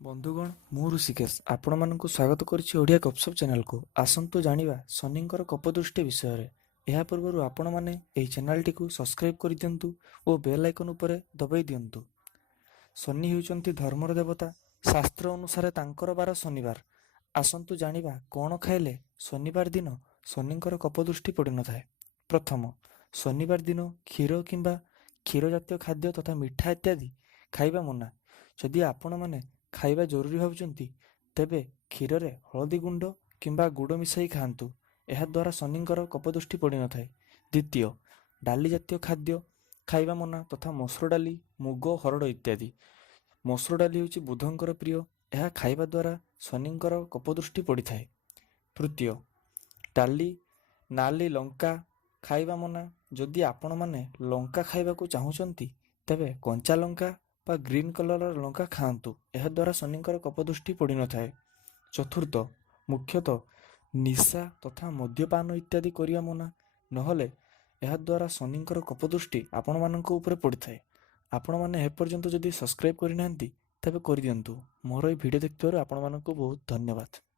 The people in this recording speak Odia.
ବନ୍ଧୁଗଣ, ମୁଁ ଋଷିକେଶ ଆପଣମାନଙ୍କୁ ସ୍ୱାଗତ କରୁଛି ଓଡ଼ିଆ ଗପସପ ଚ୍ୟାନେଲକୁ। ଆସନ୍ତୁ ଜାଣିବା ଶନିଙ୍କର କୋପଦୃଷ୍ଟି ବିଷୟରେ। ଏହା ପୂର୍ବରୁ ଆପଣମାନେ ଏହି ଚ୍ୟାନେଲଟିକୁ ସବସ୍କ୍ରାଇବ୍ କରିଦିଅନ୍ତୁ ଓ ବେଲ୍ ଆଇକନ୍ ଉପରେ ଦବାଇ ଦିଅନ୍ତୁ। ଶନି ହେଉଛନ୍ତି ଧର୍ମର ଦେବତା। ଶାସ୍ତ୍ର ଅନୁସାରେ ତାଙ୍କର ବାର ଶନିବାର। ଆସନ୍ତୁ ଜାଣିବା କ'ଣ ଖାଇଲେ ଶନିବାର ଦିନ ଶନିଙ୍କର କୋପଦୃଷ୍ଟି ପଡ଼ିନଥାଏ। ପ୍ରଥମ, ଶନିବାର ଦିନ କ୍ଷୀର କିମ୍ବା କ୍ଷୀର ଜାତୀୟ ଖାଦ୍ୟ ତଥା ମିଠା ଇତ୍ୟାଦି ଖାଇବା ମନା। ଯଦି ଆପଣମାନେ ଖାଇବା ଜରୁରୀ ଭାବୁଛନ୍ତି, ତେବେ କ୍ଷୀରରେ ହଳଦୀ ଗୁଣ୍ଡ କିମ୍ବା ଗୁଡ଼ ମିଶାଇ ଖାଆନ୍ତୁ। ଏହାଦ୍ୱାରା ଶନିଙ୍କର କୋପଦୃଷ୍ଟି ପଡ଼ିନଥାଏ। ଦ୍ୱିତୀୟ, ଡାଲି ଜାତୀୟ ଖାଦ୍ୟ ଖାଇବା ମନା ତଥା ମସୁର ଡାଲି, ମୁଗ, ହରଡ଼ ଇତ୍ୟାଦି। ମସୁର ଡାଲି ହେଉଛି ବୁଧଙ୍କର ପ୍ରିୟ। ଏହା ଖାଇବା ଦ୍ୱାରା ଶନିଙ୍କର କୋପଦୃଷ୍ଟି ପଡ଼ିଥାଏ। ତୃତୀୟ, ଡାଲି, ନାଲି ଲଙ୍କା ଖାଇବା ମନା। ଯଦି ଆପଣମାନେ ଲଙ୍କା ଖାଇବାକୁ ଚାହୁଁଛନ୍ତି, ତେବେ କଞ୍ଚା ଲଙ୍କା ବା ଗ୍ରୀନ୍ କଲର୍ର ଲଙ୍କା ଖାଆନ୍ତୁ। ଏହାଦ୍ୱାରା ଶନିଙ୍କର କୋପଦୃଷ୍ଟି ପଡ଼ିନଥାଏ। ଚତୁର୍ଥ, ମୁଖ୍ୟତଃ ନିଶା ତଥା ମଦ୍ୟପାନ ଇତ୍ୟାଦି କରିବା ମନା। ନହେଲେ ଏହାଦ୍ୱାରା ଶନିଙ୍କର କୋପଦୃଷ୍ଟି ଆପଣମାନଙ୍କ ଉପରେ ପଡ଼ିଥାଏ। ଆପଣମାନେ ଏପର୍ଯ୍ୟନ୍ତ ଯଦି ସବସ୍କ୍ରାଇବ୍ କରିନାହାନ୍ତି, ତେବେ କରିଦିଅନ୍ତୁ। ମୋର ଏହି ଭିଡ଼ିଓ ଦେଖିଥିବାରୁ ଆପଣମାନଙ୍କୁ ବହୁତ ଧନ୍ୟବାଦ।